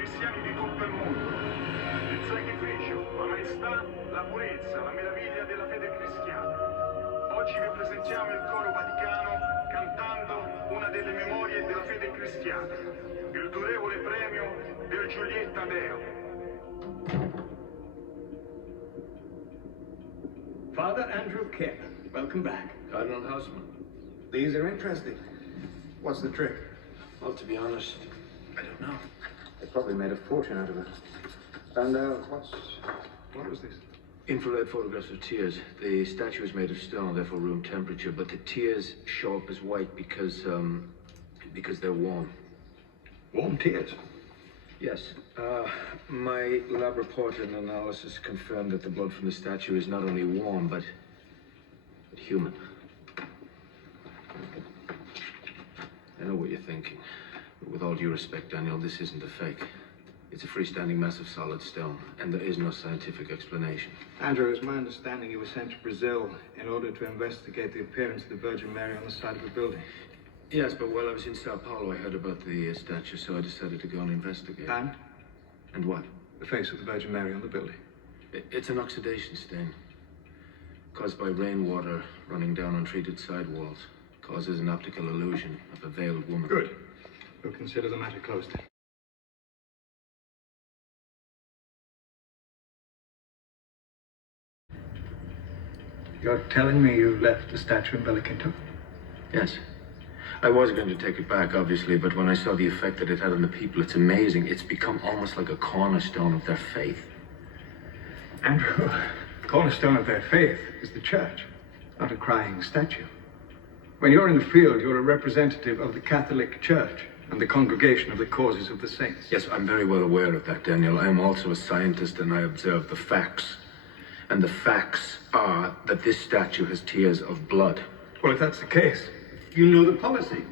cristiani di tutto il mondo. Il sacrificio, la maestà, la purezza, la meraviglia della fede cristiana. Oggi vi presentiamo il coro vaticano cantando una delle memorie della fede cristiana, il durevole premio del Giulietta Deo. Father Andrew Kemp, welcome back. Cardinal Houseman. These are interesting. What's the trick? Well, to be honest, I don't know. They probably made a fortune out of it. And what was this? Infrared photographs of tears. The statue is made of stone, therefore room temperature, but the tears show up as white because they're warm. Warm tears? Yes. My lab report and analysis confirmed that the blood from the statue is not only warm, but human. I know what you're thinking. But with all due respect, Daniel, this isn't a fake. It's a freestanding mass of solid stone, and there is no scientific explanation. Andrew, it's my understanding you were sent to Brazil in order to investigate the appearance of the Virgin Mary on the side of a building. Yes, but while I was in Sao Paulo, I heard about the statue, so I decided to go and investigate. And? And what? The face of the Virgin Mary on the building. It's an oxidation stain caused by rainwater running down untreated sidewalls. Causes an optical illusion of a veiled woman. Good. We'll consider the matter closed. You're telling me you left the statue in Bella Quinta? Yes. I was going to take it back, obviously, but when I saw the effect that it had on the people, it's amazing. It's become almost like a cornerstone of their faith. Andrew, the cornerstone of their faith is the church, not a crying statue. When you're in the field, you're a representative of the Catholic Church and the Congregation of the Causes of the Saints. Yes, I'm very well aware of that, Daniel. I am also a scientist, and I observe the facts. And the facts are that this statue has tears of blood. Well, if that's the case, you know the policy.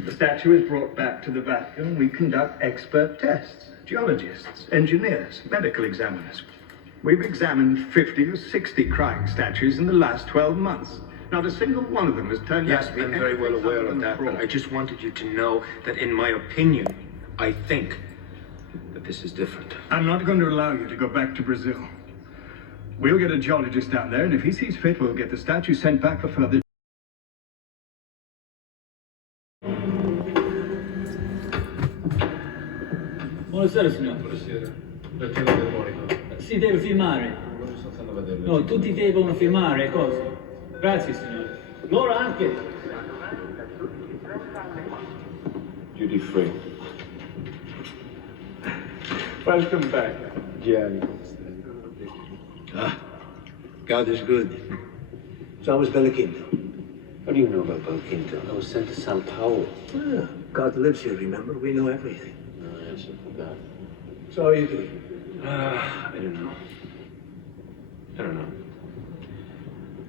The statue is brought back to the Vatican. We conduct expert tests. Geologists, engineers, medical examiners. We've examined 50 or 60 crying statues in the last 12 months. Not a single one of them has turned out Yes, to be I'm very well anything aware other of than that, fraud. but I just wanted you to know that in my opinion, I think that this is different. I'm not going to allow you to go back to Brazil. We'll get a geologist down there, and if he sees fit, we'll get the statue sent back for further... Buonasera signore. Buonasera. Perché la demonico? Si deve filmare. Non ci sto andando a vedere. No, tutti devono filmare cose. Grazie signore. Loro anche. Duty free. Welcome back. Gianni. Ah, God is good. So was Bella Quinta. How do you know about Bella Quinta? I was sent to Sao Paulo. Ah, God lives here, remember? We know everything. Oh, yes, I forgot. So how are you doing? I don't know. I don't know.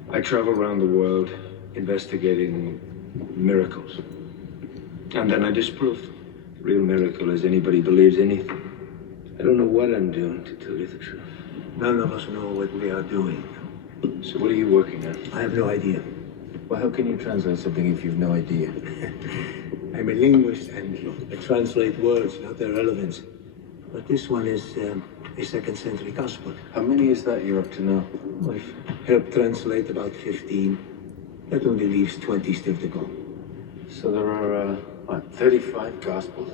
I travel around the world investigating miracles. And then I disprove them. Real miracle is anybody believes anything. I don't know what I'm doing, to tell you the truth. None of us know what we are doing. So what are you working on? I have no idea. Well, how can you translate something if you've no idea? I'm a linguist and I translate words, not their relevance. But this one is a second-century gospel. How many is that you're up to now? I've helped translate about 15. That only leaves 20 still to go. So there are, 35 gospels?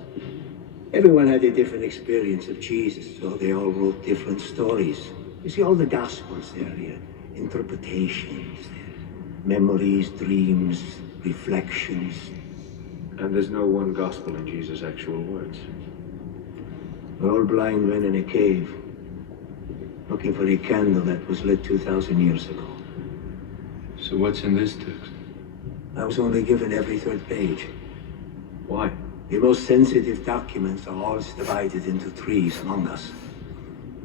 Everyone had a different experience of Jesus, so they all wrote different stories. You see, all the Gospels, they're interpretations, they're memories, dreams, reflections. And there's no one gospel in Jesus' actual words. We're all blind men in a cave, looking for a candle that was lit 2,000 years ago. So what's in this text? I was only given every third page. Why? The most sensitive documents are all divided into threes among us.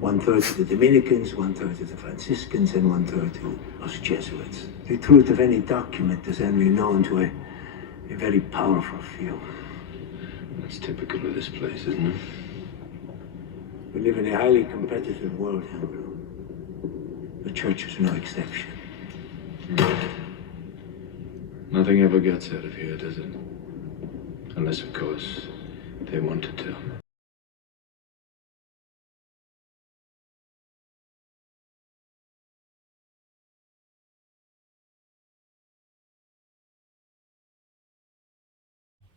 1/3 to the Dominicans, 1/3 to the Franciscans, and 1/3 to us Jesuits. The truth of any document is only known to a very powerful few. That's typical of this place, isn't it? We live in a highly competitive world, Andrew. The church is no exception. Nothing ever gets out of here, does it? Unless, of course, they wanted to.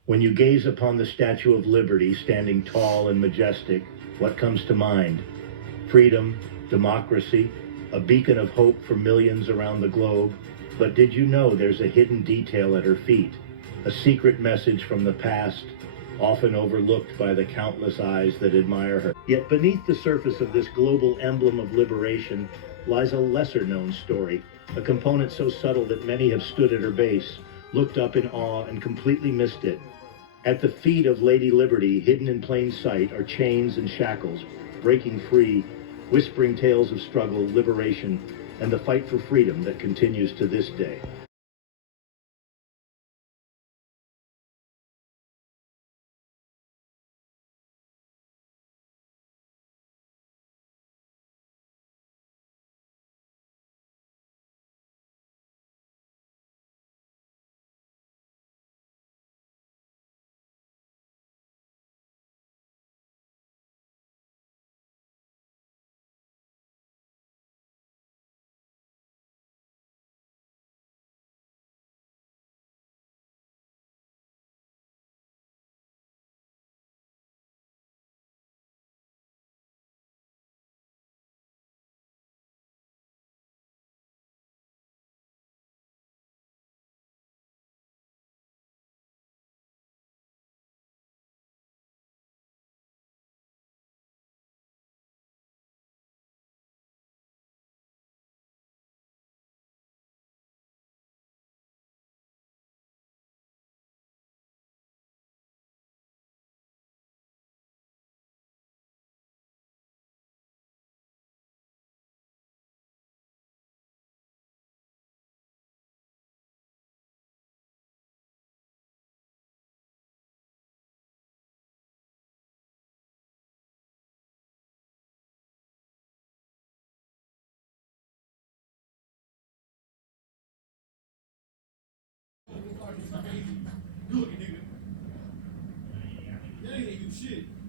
When you gaze upon the Statue of Liberty standing tall and majestic, what comes to mind? Freedom, democracy, a beacon of hope for millions around the globe. But did you know there's a hidden detail at her feet? A secret message from the past, often overlooked by the countless eyes that admire her. Yet beneath the surface of this global emblem of liberation lies a lesser-known story, a component so subtle that many have stood at her base, looked up in awe, and completely missed it. At the feet of Lady Liberty, hidden in plain sight, are chains and shackles, breaking free, whispering tales of struggle, liberation, and the fight for freedom that continues to this day. Look, nigga. That ain't even shit.